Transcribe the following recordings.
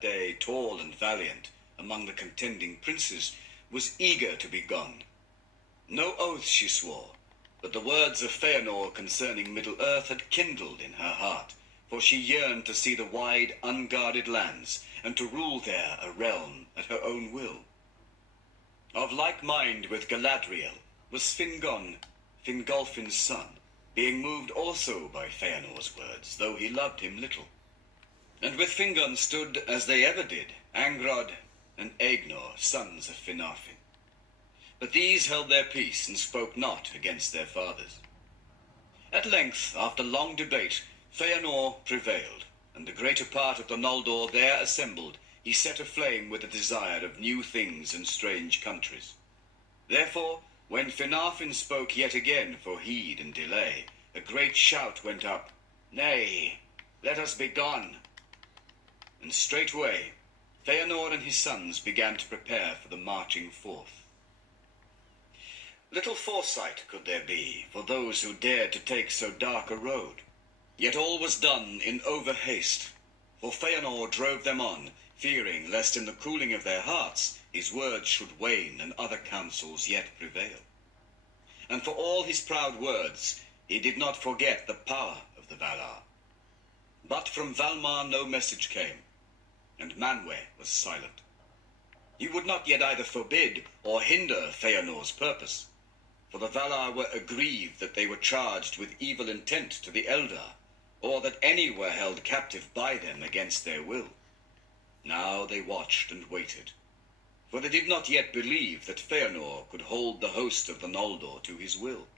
day tall and valiant among the contending princes, was eager to be gone. No oath she swore, but the words of Feanor concerning Middle-earth had kindled in her heart, for she yearned to see the wide, unguarded lands, and to rule there a realm at her own will. Of like mind with Galadriel was Fingon, Fingolfin's son, being moved also by Feanor's words, though he loved him little. And with Fingon stood, as they ever did, Angrod and Aegnor, sons of Finarfin. But these held their peace, and spoke not against their fathers. At length, after long debate, Feanor prevailed, and the greater part of the Noldor there assembled, he set aflame with the desire of new things and strange countries. Therefore, when Finarfin spoke yet again for heed and delay, a great shout went up, "Nay, let us be gone." And straightway Feanor and his sons began to prepare for the marching forth. Little foresight could there be for those who dared to take so dark a road. Yet all was done in over-haste, for Feanor drove them on, fearing lest in the cooling of their hearts his words should wane and other counsels yet prevail. And for all his proud words, he did not forget the power of the Valar. But from Valmar no message came, and Manwë was silent. He would not yet either forbid or hinder Feanor's purpose, for the Valar were aggrieved that they were charged with evil intent to the Eldar, or that any were held captive by them against their will. Now they watched and waited, for they did not yet believe that Feanor could hold the host of the Noldor to his will.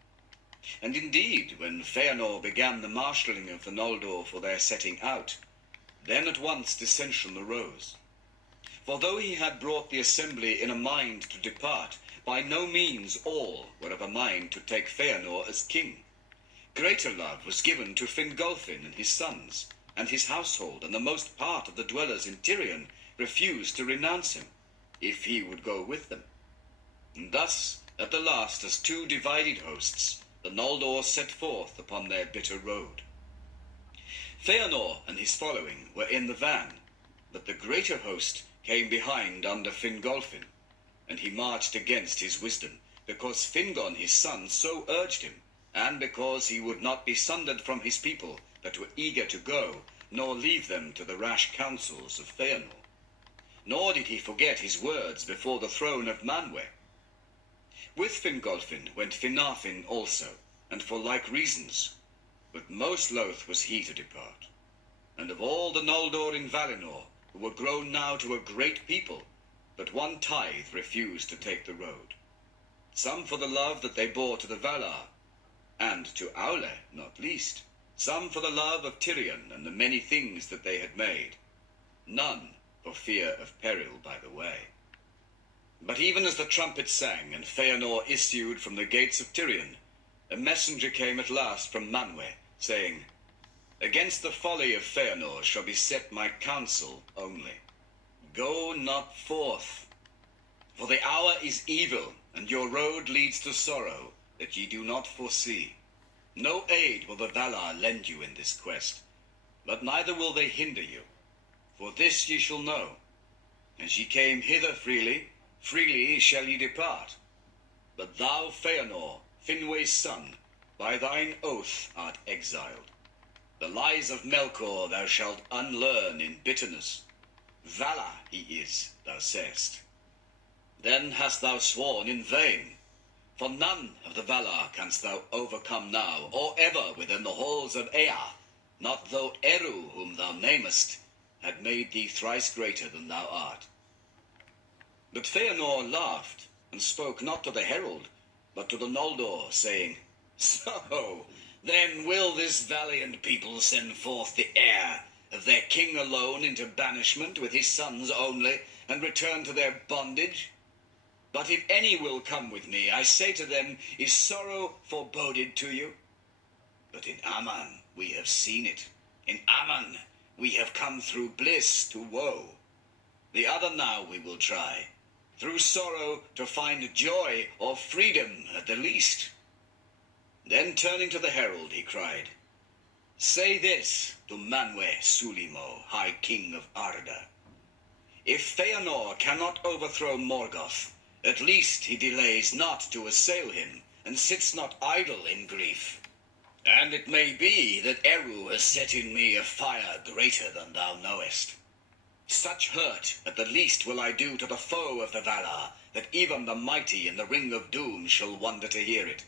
And indeed, when Feanor began the marshalling of the Noldor for their setting out, then at once dissension arose. For though he had brought the assembly in a mind to depart, by no means all were of a mind to take Feanor as king. Greater love was given to Fingolfin and his sons, and his household, and the most part of the dwellers in Tirion refused to renounce him, if he would go with them. And thus, at the last, as two divided hosts, the Noldor set forth upon their bitter road. Feanor and his following were in the van, but the greater host came behind under Fingolfin, and he marched against his wisdom, because Fingon his son so urged him, and because he would not be sundered from his people that were eager to go, nor leave them to the rash counsels of Feanor. Nor did he forget his words before the throne of Manwë. With Fingolfin went Finarfin also, and for like reasons, but most loath was he to depart. And of all the Noldor in Valinor, who were grown now to a great people, but one tithe refused to take the road. Some for the love that they bore to the Valar, and to Aule not least, some for the love of Tirion and the many things that they had made, none for fear of peril by the way. But even as the trumpet sang and Feanor issued from the gates of Tirion, a messenger came at last from Manwë, saying, "Against the folly of Feanor shall be set my counsel only. Go not forth, for the hour is evil, and your road leads to sorrow that ye do not foresee. No aid will the Valar lend you in this quest, but neither will they hinder you. For this ye shall know, as ye came hither freely, freely shall ye depart. But thou, Feanor, Finwë's son, by thine oath art exiled. The lies of Melkor thou shalt unlearn in bitterness. Valar he is, thou sayest. Then hast thou sworn in vain, for none of the Valar canst thou overcome now, or ever within the halls of Ea, not though Eru, whom thou namest, had made thee thrice greater than thou art." But Feanor laughed, and spoke not to the herald, but to the Noldor, saying, "So, then will this valiant people send forth the heir of their king alone into banishment with his sons only, and return to their bondage? But if any will come with me, I say to them, is sorrow foreboded to you? But in Aman we have seen it. In Aman we have come through bliss to woe. The other now we will try, through sorrow to find joy or freedom at the least." Then turning to the herald, he cried, "Say this to Manwë Sulimo, High King of Arda. if Feanor cannot overthrow Morgoth, at least he delays not to assail him, and sits not idle in grief. And it may be that Eru has set in me a fire greater than thou knowest. Such hurt at the least will I do to the foe of the Valar, that even the mighty in the Ring of Doom shall wonder to hear it.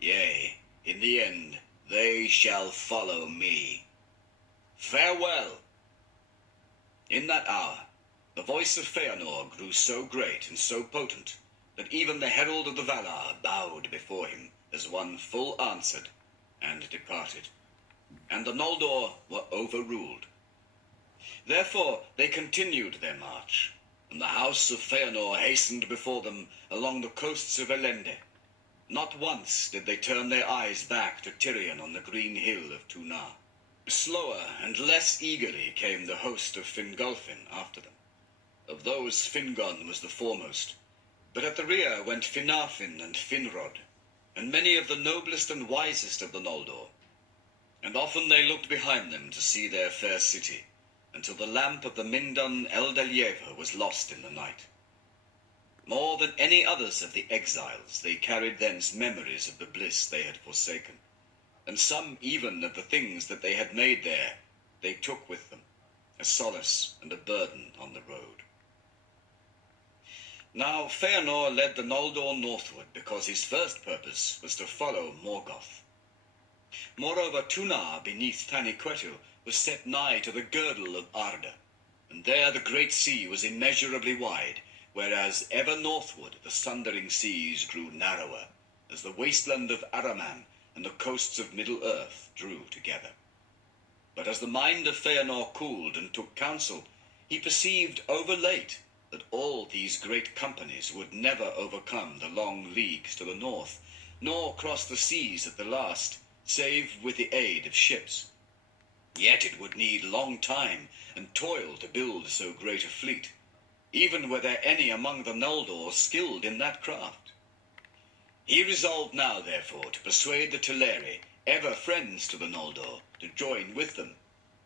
Yea, in the end they shall follow me. Farewell. In that hour, the voice of Feanor grew so great and so potent that even the herald of the Valar bowed before him as one full answered, and departed. And the Noldor were overruled. Therefore they continued their march, and the house of Feanor hastened before them along the coasts of Elende. Not once did they turn their eyes back to Tirion on the green hill of Tunar. Slower and less eagerly came the host of Fingolfin after them. Of those Fingon was the foremost, but at the rear went Finarfin and Finrod, and many of the noblest and wisest of the Noldor. And often they looked behind them to see their fair city, until the lamp of the Mindon Eldelieva was lost in the night. More than any others of the exiles, they carried thence memories of the bliss they had forsaken, and some even of the things that they had made there they took with them, a solace and a burden on the road. Now Feanor led the Noldor northward because his first purpose was to follow Morgoth. Moreover, Tunar beneath Taniquetu was set nigh to the girdle of Arda, and there the great sea was immeasurably wide, whereas ever northward the sundering seas grew narrower, as the wasteland of Araman and the coasts of Middle-earth drew together. But as the mind of Feanor cooled and took counsel, he perceived overlate that all these great companies would never overcome the long leagues to the north, nor cross the seas at the last, save with the aid of ships. Yet it would need long time and toil to build so great a fleet, even were there any among the Noldor skilled in that craft. He resolved now, therefore, to persuade the Teleri, ever friends to the Noldor, to join with them,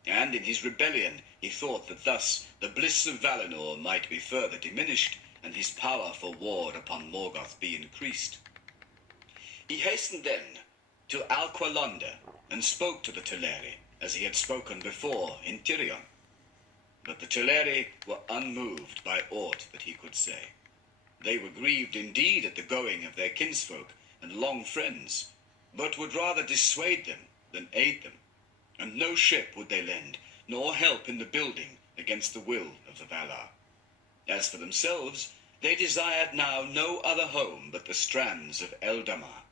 and in his rebellion he thought that thus the bliss of Valinor might be further diminished, and his power for war upon Morgoth be increased. He hastened then to Alqualonda, and spoke to the Teleri, as he had spoken before in Tirion. But the Teleri were unmoved by aught that he could say. They were grieved indeed at the going of their kinsfolk and long friends, but would rather dissuade them than aid them, and no ship would they lend, nor help in the building against the will of the Valar. As for themselves, they desired now no other home but the strands of Eldamar,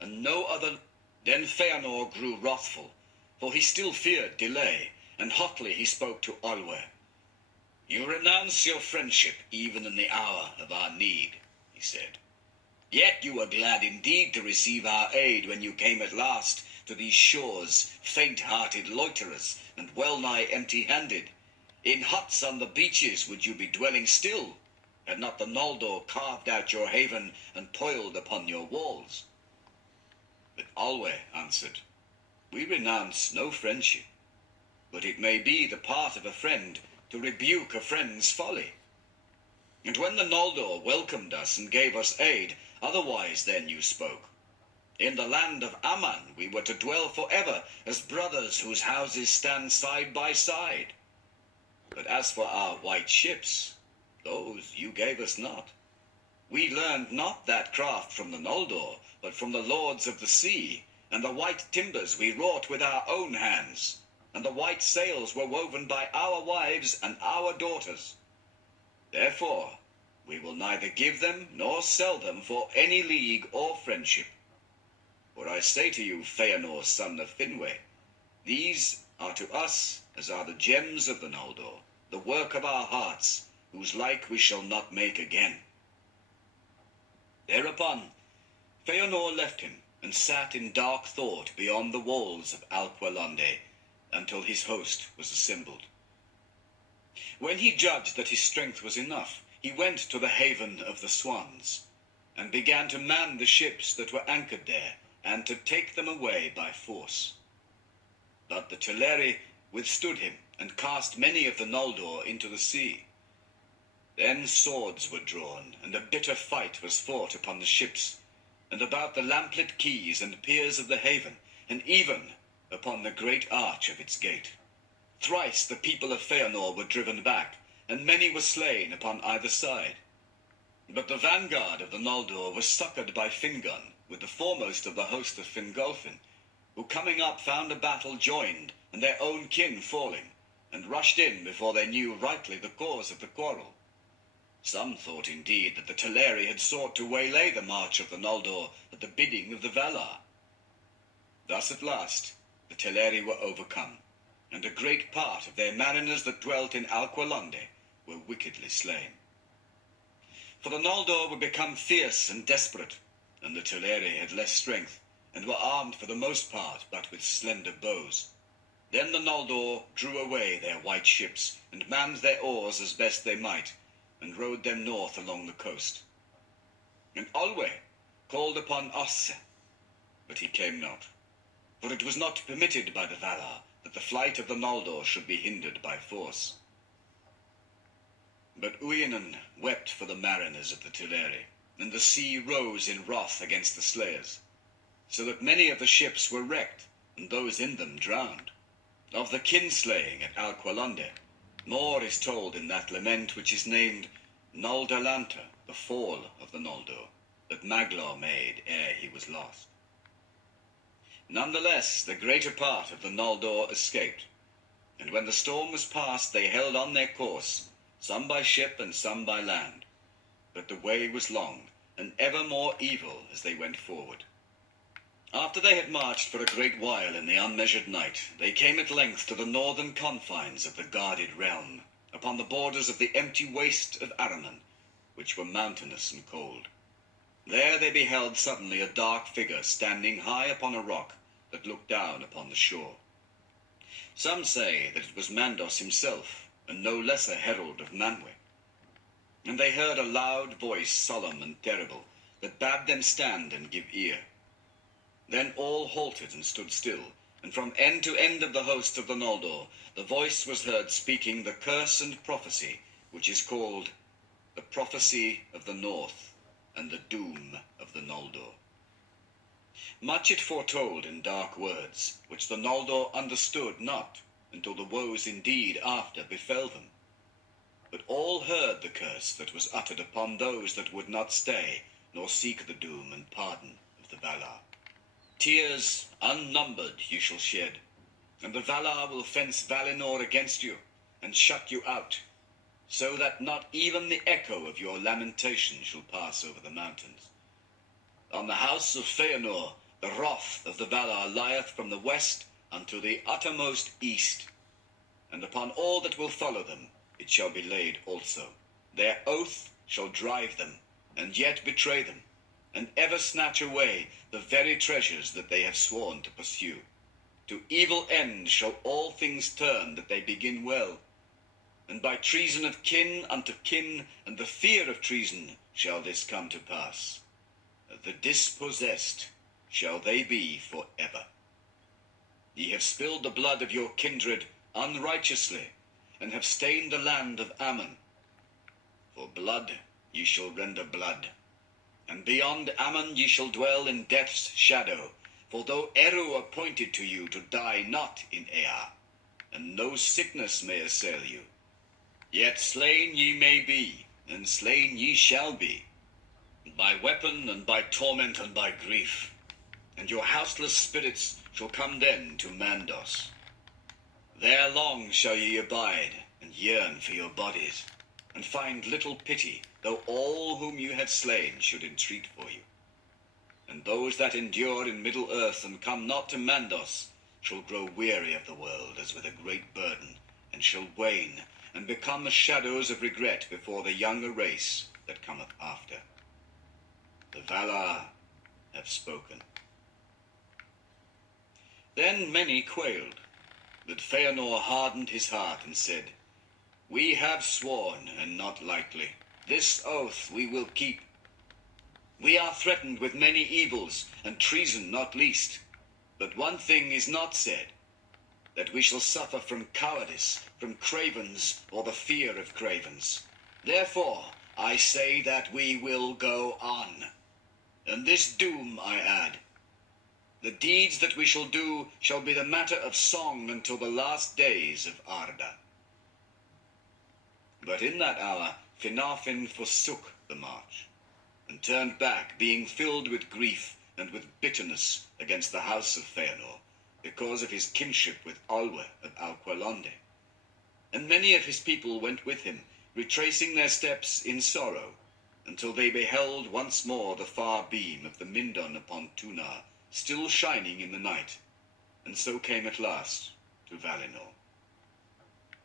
and no other. Then Feanor grew wrathful, for he still feared delay, and hotly he spoke to Olwe. You renounce your friendship even in the hour of our need, he said. Yet you were glad indeed to receive our aid when you came at last to these shores, faint-hearted loiterers, and well-nigh empty-handed. In huts on the beaches would you be dwelling still, had not the Noldor carved out your haven and toiled upon your walls. But Olwe answered, We renounce no friendship, but it may be the part of a friend to rebuke a friend's folly. And when the Noldor welcomed us and gave us aid, otherwise then you spoke. In the land of Aman we were to dwell forever as brothers whose houses stand side by side. But as for our white ships, those you gave us not. We learned not that craft from the Noldor, but from the lords of the sea, and the white timbers we wrought with our own hands, and the white sails were woven by our wives and our daughters. Therefore we will neither give them nor sell them for any league or friendship. For I say to you, Feanor, son of Finwë, these are to us as are the gems of the Noldor, the work of our hearts, whose like we shall not make again. Thereupon Feanor left him, and sat in dark thought beyond the walls of Alqualonde, until his host was assembled. When he judged that his strength was enough, he went to the haven of the swans, and began to man the ships that were anchored there, and to take them away by force. But the Teleri withstood him, and cast many of the Noldor into the sea. Then swords were drawn, and a bitter fight was fought upon the ships, and about the lamplit quays and piers of the haven, and even upon the great arch of its gate. Thrice the people of Feanor were driven back, and many were slain upon either side. But the vanguard of the Noldor was succoured by Fingon, with the foremost of the host of Fingolfin, who coming up found a battle joined, and their own kin falling, and rushed in before they knew rightly the cause of the quarrel. Some thought indeed that the Teleri had sought to waylay the march of the Noldor at the bidding of the Valar. Thus at last the Teleri were overcome, and a great part of their mariners that dwelt in Alqualonde were wickedly slain. For the Noldor were become fierce and desperate, and the Teleri had less strength, and were armed for the most part but with slender bows. Then the Noldor drew away their white ships, and manned their oars as best they might, and rowed them north along the coast. And Olwe called upon Osse, but he came not, for it was not permitted by the Valar that the flight of the Noldor should be hindered by force. But Uinen wept for the mariners of the Teleri, and the sea rose in wrath against the slayers, so that many of the ships were wrecked, and those in them drowned. Of the kinslaying at Alqualonde, more is told in that lament which is named Noldalanta, the fall of the Noldor, that Maglor made ere he was lost. Nonetheless, the greater part of the Noldor escaped, and when the storm was past they held on their course, some by ship and some by land. But the way was long, and ever more evil as they went forward. After they had marched for a great while in the unmeasured night, they came at length to the northern confines of the guarded realm, upon the borders of the empty waste of Araman, which were mountainous and cold. There they beheld suddenly a dark figure standing high upon a rock that looked down upon the shore. Some say that it was Mandos himself, and no less a herald of Manwë. And they heard a loud voice, solemn and terrible, that bade them stand and give ear. Then all halted and stood still, and from end to end of the host of the Noldor the voice was heard speaking the curse and prophecy, which is called the prophecy of the North, and the doom of the Noldor. Much it foretold in dark words, which the Noldor understood not, until the woes indeed after befell them. But all heard the curse that was uttered upon those that would not stay, nor seek the doom and pardon of the Valar. Tears unnumbered you shall shed, and the Valar will fence Valinor against you, and shut you out, so that not even the echo of your lamentation shall pass over the mountains. On the house of Feanor the wrath of the Valar lieth from the west unto the uttermost east, and upon all that will follow them it shall be laid also. Their oath shall drive them, and yet betray them, and ever snatch away the very treasures that they have sworn to pursue. To evil end shall all things turn that they begin well, and by treason of kin unto kin, and the fear of treason, shall this come to pass. The dispossessed shall they be for ever. Ye have spilled the blood of your kindred unrighteously, and have stained the land of Ammon. For blood ye shall render blood, and beyond Ammon ye shall dwell in death's shadow. For though Eru appointed to you to die not in Ea, and no sickness may assail you, yet slain ye may be, and slain ye shall be, by weapon and by torment and by grief. And your houseless spirits shall come then to Mandos. There long shall ye abide, and yearn for your bodies, and find little pity, though all whom you had slain should entreat for you. And those that endure in Middle Earth and come not to Mandos shall grow weary of the world as with a great burden, and shall wane, and become as shadows of regret before the younger race that cometh after. The Valar have spoken. Then many quailed, but Feanor hardened his heart and said, We have sworn, and not lightly. This oath we will keep. We are threatened with many evils, and treason not least. But one thing is not said, that we shall suffer from cowardice, from cravens, or the fear of cravens. Therefore, I say that we will go on. And this doom I add. The deeds that we shall do shall be the matter of song until the last days of Arda. But in that hour Finarfin forsook the march, and turned back, being filled with grief and with bitterness against the house of Feanor, because of his kinship with Alwe of Alqualonde. And many of his people went with him, retracing their steps in sorrow, until they beheld once more the far beam of the Mindon upon Tunar, still shining in the night, and so came at last to Valinor.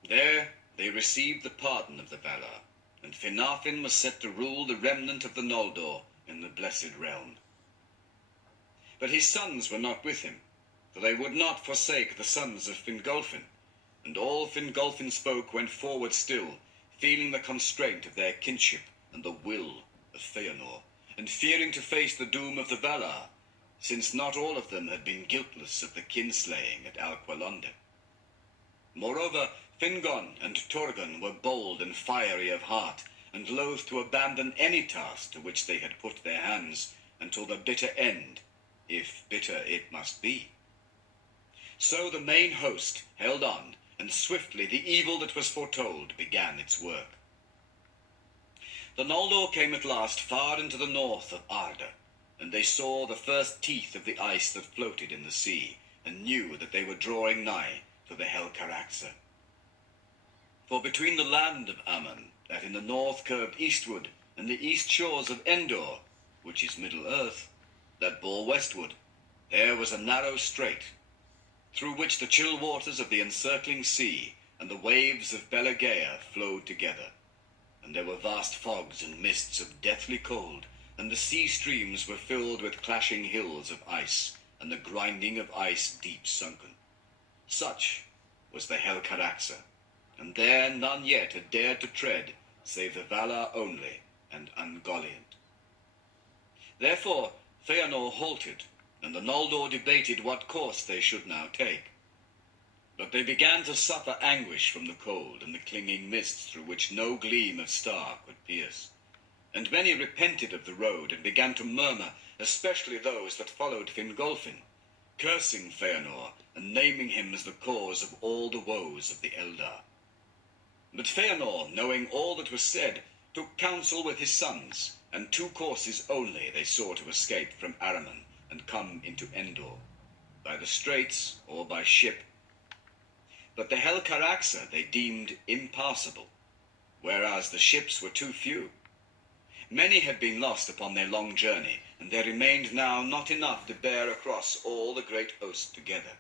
There they received the pardon of the Valar, and Finarfin was set to rule the remnant of the Noldor in the Blessed Realm. But his sons were not with him, for they would not forsake the sons of Fingolfin, and all Fingolfin's folk went forward still, feeling the constraint of their kinship and the will of Feanor, and fearing to face the doom of the Valar, since not all of them had been guiltless of the kinslaying at Alqualonde. Moreover, Fingon and Turgon were bold and fiery of heart, and loath to abandon any task to which they had put their hands until the bitter end, if bitter it must be. So the main host held on, and swiftly the evil that was foretold began its work. The Noldor came at last far into the north of Arda, and they saw the first teeth of the ice that floated in the sea, and knew that they were drawing nigh to the Helcaraxa. For between the land of Aman, that in the north curved eastward, and the east shores of Endor, which is Middle-earth, that bore westward, there was a narrow strait, through which the chill waters of the encircling sea and the waves of Belagea flowed together, and there were vast fogs and mists of deathly cold, and the sea streams were filled with clashing hills of ice, and the grinding of ice deep sunken. Such was the Helcaraxa, and there none yet had dared to tread, save the Valar only, and Ungoliant. Therefore Feanor halted, and the Noldor debated what course they should now take. But they began to suffer anguish from the cold and the clinging mists through which no gleam of star could pierce. And many repented of the road and began to murmur, especially those that followed Fingolfin, cursing Feanor and naming him as the cause of all the woes of the Eldar. But Feanor, knowing all that was said, took counsel with his sons, and 2 courses only they saw to escape from Araman and come into Endor, by the straits or by ship. But the Helcaraxa they deemed impassable, whereas the ships were too few. Many had been lost upon their long journey, and there remained now not enough to bear across all the great host together.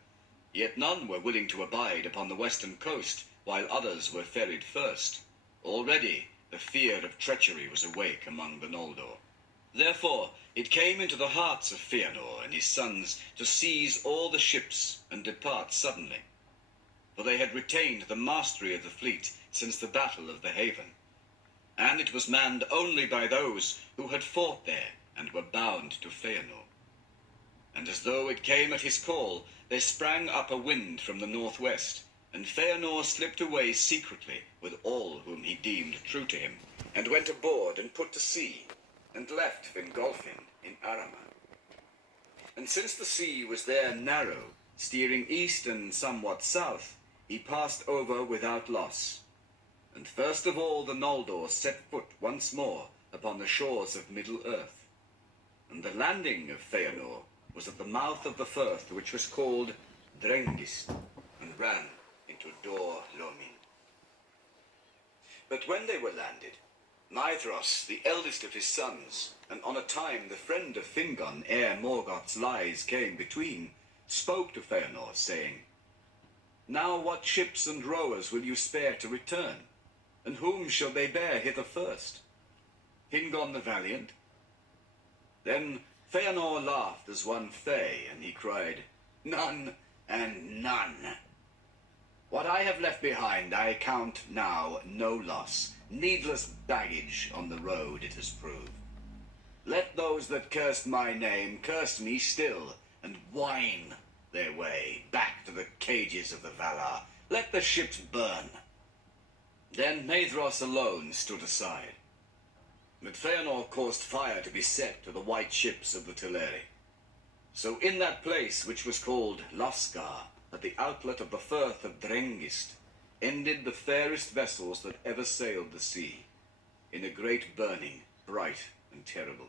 Yet none were willing to abide upon the western coast, while others were ferried first. Already the fear of treachery was awake among the Noldor. Therefore it came into the hearts of Feanor and his sons to seize all the ships and depart suddenly, for they had retained the mastery of the fleet since the battle of the Haven, and it was manned only by those who had fought there and were bound to Feanor. And as though it came at his call, there sprang up a wind from the northwest, and Feanor slipped away secretly with all whom he deemed true to him, and went aboard and put to sea, and left Fingolfin in Araman. And since the sea was there narrow, steering east and somewhat south, he passed over without loss. And first of all the Noldor set foot once more upon the shores of Middle-earth. And the landing of Feanor was at the mouth of the firth which was called Drengist, and ran into Dor Lomin. But when they were landed, Maedhros, the eldest of his sons, and on a time the friend of Fingon, ere Morgoth's lies came between, spoke to Feanor, saying, Now what ships and rowers will you spare to return? And whom shall they bear hither first? Fingon the valiant? Then Feanor laughed as one fey, and he cried, None and none. What I have left behind I count now no loss. Needless baggage on the road it has proved. Let those that cursed my name curse me still, and whine their way back to the cages of the Valar. Let the ships burn. Then Maedhros alone stood aside. But Feanor caused fire to be set to the white ships of the Teleri. So in that place, which was called Lascar, at the outlet of the firth of Drengist, ended the fairest vessels that ever sailed the sea, in a great burning, bright and terrible.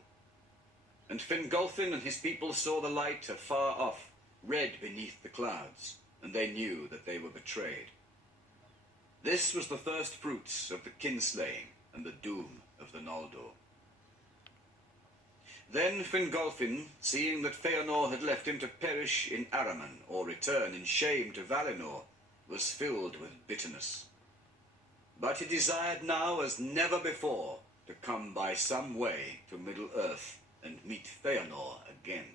And Fingolfin and his people saw the light afar off, red beneath the clouds, and they knew that they were betrayed. This was the first fruits of the kinslaying and the doom of the Noldor. Then Fingolfin, seeing that Feanor had left him to perish in Araman or return in shame to Valinor, was filled with bitterness. But he desired now as never before to come by some way to Middle-earth and meet Feanor again.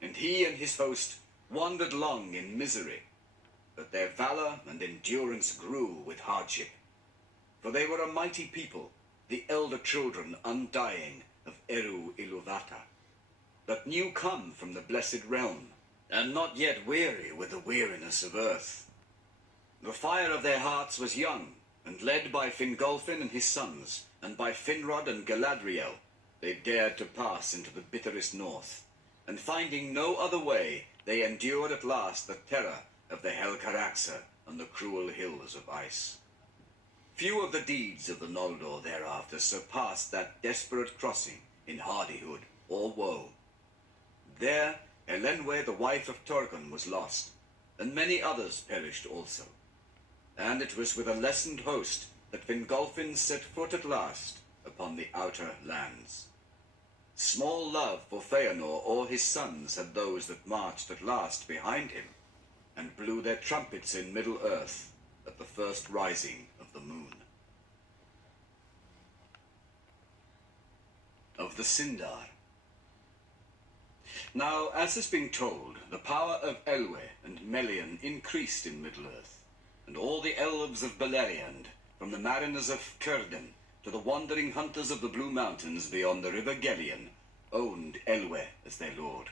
And he and his host wandered long in misery, but their valor and endurance grew with hardship. For they were a mighty people, the elder children undying of Eru Iluvata, that knew come from the blessed realm, and not yet weary with the weariness of earth. The fire of their hearts was young, and led by Fingolfin and his sons, and by Finrod and Galadriel, they dared to pass into the bitterest north, and finding no other way, they endured at last the terror of the Helcaraxa and the cruel hills of ice. Few of the deeds of the Noldor thereafter surpassed that desperate crossing in hardihood or woe. There, Elenwe, the wife of Torgon, was lost, and many others perished also. And it was with a lessened host that Fingolfin set foot at last upon the outer lands. Small love for Feanor or his sons had those that marched at last behind him, and blew their trumpets in Middle-earth at the first rising of the moon. Of the Sindar. Now, as has been told, the power of Elwë and Melian increased in Middle-earth, and all the elves of Beleriand, from the mariners of Círdan to the wandering hunters of the Blue Mountains beyond the river Gelion, owned Elwë as their lord.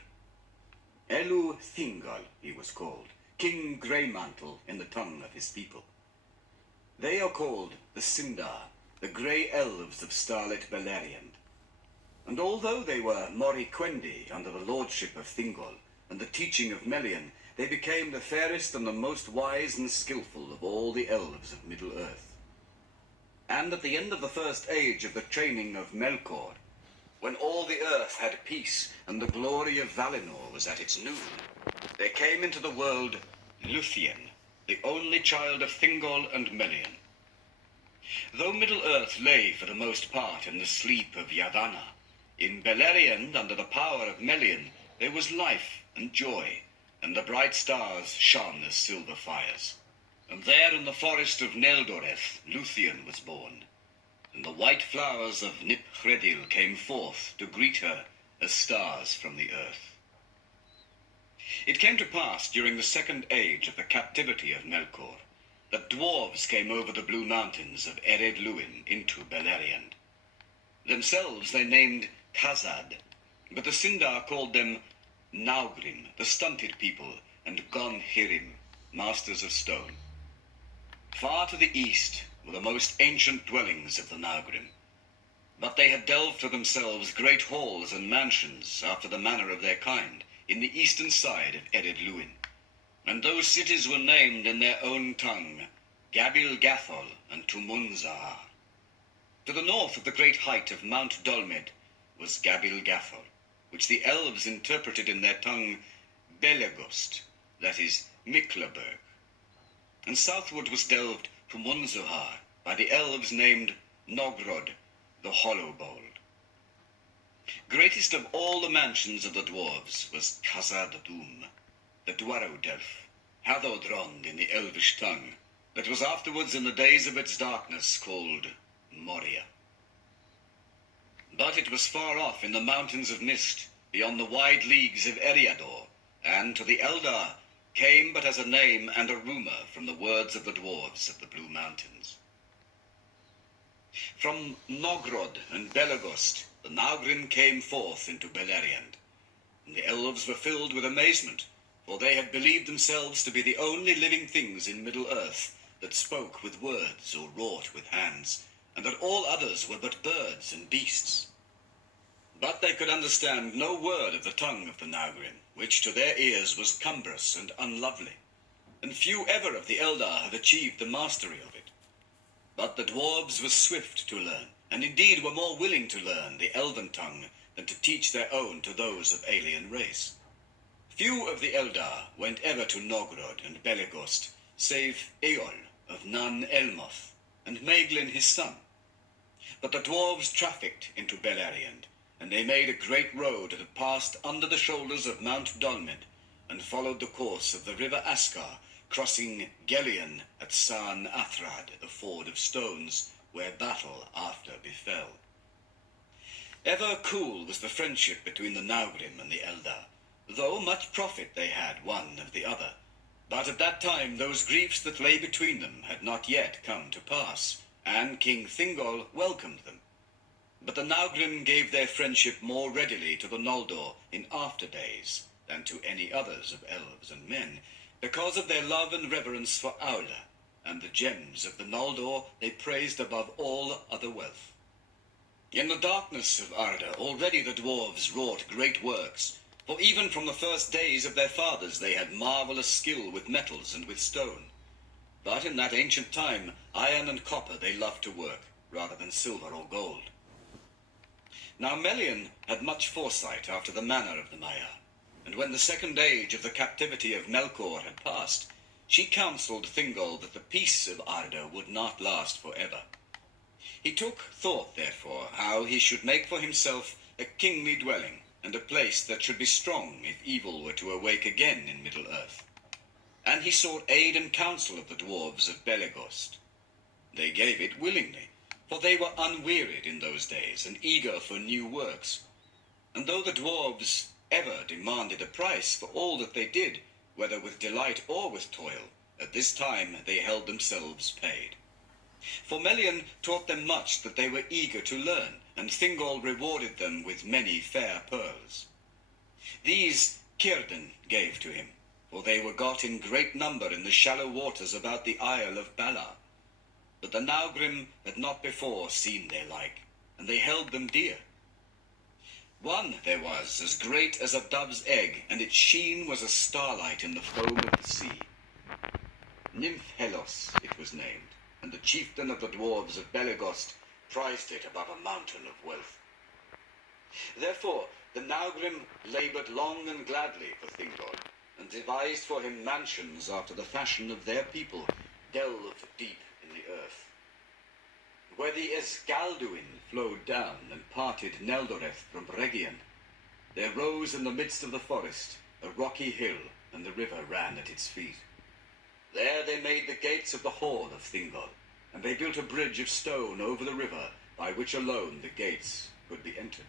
Elu Thingol, he was called, King Greymantle in the tongue of his people. They are called the Sindar, the grey elves of starlit Beleriand. And although they were Moriquendi under the lordship of Thingol and the teaching of Melian, they became the fairest and the most wise and skillful of all the elves of Middle-earth. And at the end of the first age of the training of Melkor, when all the earth had peace and the glory of Valinor was at its noon, there came into the world Luthien, the only child of Thingol and Melian. Though Middle-earth lay for the most part in the sleep of Yavanna, in Beleriand, under the power of Melian, there was life and joy, and the bright stars shone as silver fires. And there in the forest of Neldoreth, Luthien was born, and the white flowers of Nip Hredil came forth to greet her as stars from the earth. It came to pass during the second age of the captivity of Melkor that dwarves came over the blue mountains of Ered Luin into Beleriand. Themselves they named Khazad, but the Sindar called them Naugrim, the stunted people, and Gon-Hirim, masters of stone. Far to the east were the most ancient dwellings of the Naugrim, but they had delved for themselves great halls and mansions after the manner of their kind in the eastern side of Ered Luin, and those cities were named in their own tongue, Gabil Gathol and Tumunzahar. To the north of the great height of Mount Dolmed was Gabil Gathol, which the elves interpreted in their tongue Belegost, that is, Miklaburg. And southward was delved Tumunzuhar by the elves named Nogrod, the Hollowbold. Greatest of all the mansions of the dwarves was Khazad-dûm, the Dwarrowdelf, Hadodrond in the elvish tongue, that was afterwards in the days of its darkness called Moria. But it was far off in the mountains of mist, beyond the wide leagues of Eriador, and to the Eldar came but as a name and a rumour from the words of the dwarves of the Blue Mountains. From Nogrod and Belegost the Naugrim came forth into Beleriand, and the elves were filled with amazement, for they had believed themselves to be the only living things in Middle-earth that spoke with words or wrought with hands, and that all others were but birds and beasts. But they could understand no word of the tongue of the Naugrim, which to their ears was cumbrous and unlovely, and few ever of the Eldar had achieved the mastery of it. But the dwarves were swift to learn, and indeed were more willing to learn the elven tongue than to teach their own to those of alien race. Few of the Eldar went ever to Nogrod and Belegost, save Eol of Nan Elmoth, and Maeglin his son. But the dwarves trafficked into Beleriand, and they made a great road that passed under the shoulders of Mount Dolmed, and followed the course of the river Askar, crossing Gelion at San Athrad, the Ford of Stones, where battle after befell. Ever cool was the friendship between the Naugrim and the Eldar, though much profit they had one of the other. But at that time those griefs that lay between them had not yet come to pass, and King Thingol welcomed them. But the Naugrim gave their friendship more readily to the Noldor in after days than to any others of elves and men, because of their love and reverence for Aula, and the gems of the Noldor they praised above all other wealth. In the darkness of Arda already the dwarves wrought great works, for even from the first days of their fathers they had marvelous skill with metals and with stone. But in that ancient time, iron and copper they loved to work, rather than silver or gold. Now Melian had much foresight after the manner of the Maiar, and when the second age of the captivity of Melkor had passed, she counselled Thingol that the peace of Arda would not last forever. He took thought, therefore, how he should make for himself a kingly dwelling, and a place that should be strong if evil were to awake again in Middle-earth. And he sought aid and counsel of the dwarves of Belegost. They gave it willingly, for they were unwearied in those days, and eager for new works. And though the dwarves ever demanded a price for all that they did, whether with delight or with toil, at this time they held themselves paid. For Melian taught them much that they were eager to learn, and Thingol rewarded them with many fair pearls. These Círdan gave to him, for they were got in great number in the shallow waters about the Isle of Balar. But the Naugrim had not before seen their like, and they held them dear. One there was, as great as a dove's egg, and its sheen was as starlight in the foam of the sea. Nymphelos it was named, and the chieftain of the dwarves of Belegost prized it above a mountain of wealth. Therefore the Naugrim laboured long and gladly for Thingol, and devised for him mansions after the fashion of their people, delved deep in the earth. Where the Esgalduin flowed down and parted Neldoreth from Rhegion, there rose in the midst of the forest a rocky hill, and the river ran at its feet. There they made the gates of the hall of Thingol, and they built a bridge of stone over the river, by which alone the gates could be entered.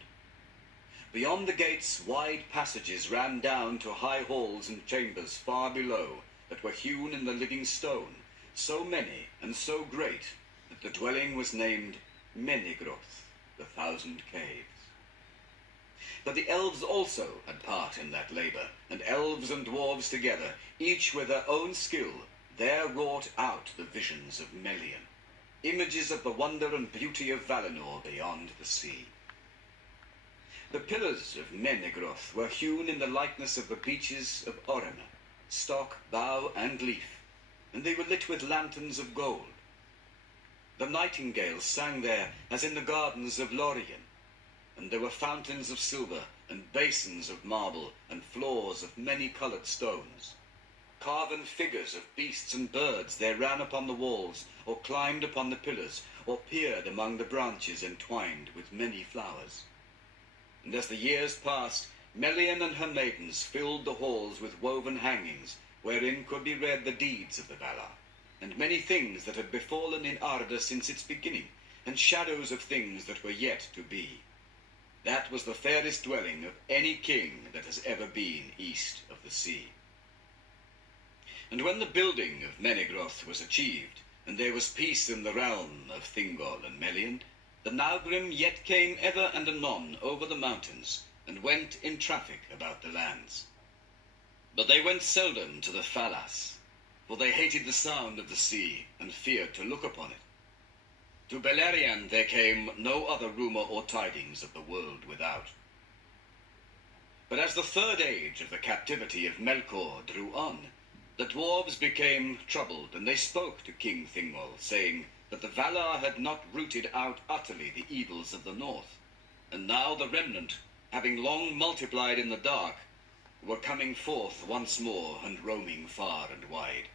Beyond the gates wide passages ran down to high halls and chambers far below, that were hewn in the living stone, so many and so great, that the dwelling was named Menegroth, the 1,000 Caves. But the elves also had part in that labour, and elves and dwarves together, each with their own skill, there wrought out the visions of Melian, images of the wonder and beauty of Valinor beyond the sea. The pillars of Menegroth were hewn in the likeness of the beeches of Orima, stalk, bough, and leaf, and they were lit with lanterns of gold. The nightingales sang there as in the gardens of Lorien, and there were fountains of silver, and basins of marble, and floors of many-coloured stones. Carven figures of beasts and birds there ran upon the walls, or climbed upon the pillars, or peered among the branches entwined with many flowers. And as the years passed, Melian and her maidens filled the halls with woven hangings, wherein could be read the deeds of the Valar, and many things that had befallen in Arda since its beginning, and shadows of things that were yet to be. That was the fairest dwelling of any king that has ever been east of the sea. And when the building of Menegroth was achieved, and there was peace in the realm of Thingol and Melian, the Naugrim yet came ever and anon over the mountains, and went in traffic about the lands. But they went seldom to the Falas, for they hated the sound of the sea and feared to look upon it. To Beleriand there came no other rumor or tidings of the world without. But as the third age of the captivity of Melkor drew on, the dwarves became troubled, and they spoke to King Thingol, saying that the Valar had not rooted out utterly the evils of the north, and now the remnant, having long multiplied in the dark, were coming forth once more and roaming far and wide.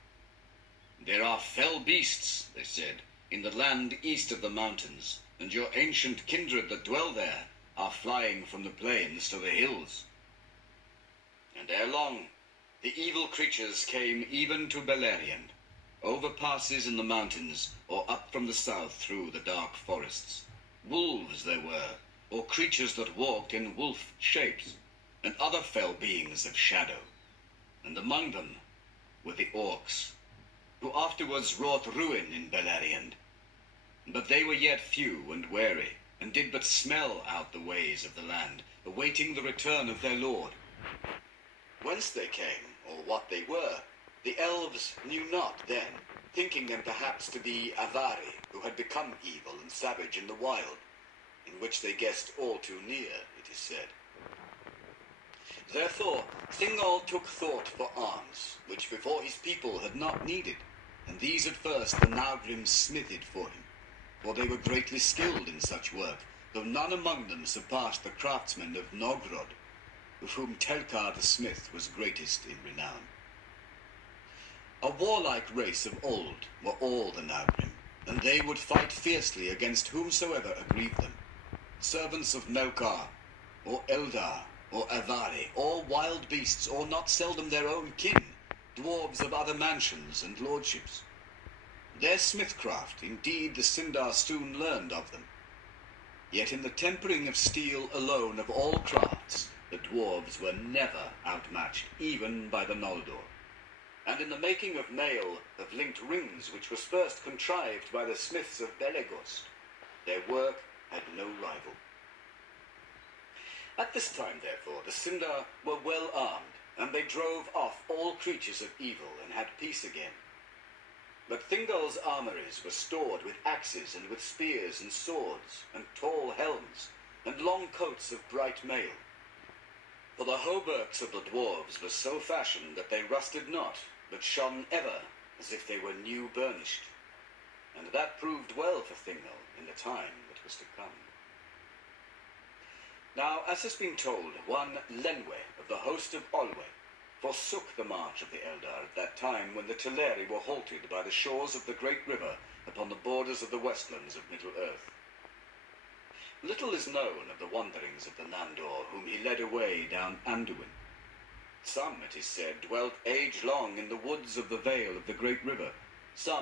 There are fell beasts, they said, in the land east of the mountains, and your ancient kindred that dwell there are flying from the plains to the hills. And ere long, the evil creatures came even to Beleriand, over passes in the mountains, or up from the south through the dark forests. Wolves there were, or creatures that walked in wolf shapes, and other fell beings of shadow. And among them were the orcs, who afterwards wrought ruin in Beleriand. But they were yet few and wary, and did but smell out the ways of the land, awaiting the return of their lord. Whence they came, or what they were, the elves knew not then, thinking them perhaps to be Avari, who had become evil and savage in the wild, in which they guessed all too near, it is said. Therefore Thingol took thought for arms, which before his people had not needed, and these at first the Naugrims smithed for him, for they were greatly skilled in such work, though none among them surpassed the craftsmen of Nogrod, of whom Telkar the smith was greatest in renown. A warlike race of old were all the Naugrim, and they would fight fiercely against whomsoever aggrieved them, servants of Melkar, or Eldar, or Avari, or wild beasts, or not seldom their own kin, dwarves of other mansions and lordships. Their smithcraft, indeed, the Sindar soon learned of them. Yet in the tempering of steel alone of all crafts, the dwarves were never outmatched, even by the Noldor. And in the making of mail of linked rings, which was first contrived by the smiths of Belegost, their work had no rival. At this time, therefore, the Sindar were well armed, and they drove off all creatures of evil and had peace again. But Thingol's armories were stored with axes and with spears and swords, and tall helms, and long coats of bright mail. For the hauberks of the dwarves were so fashioned that they rusted not, but shone ever as if they were new burnished. And that proved well for Thingol in the time that was to come. Now, as has been told, one Lenwe of the host of Olwe forsook the march of the Eldar at that time when the Teleri were halted by the shores of the great river upon the borders of the westlands of Middle-earth. Little is known of the wanderings of the Nandor whom he led away down Anduin. Some, it is said, dwelt age-long in the woods of the vale of the great river, some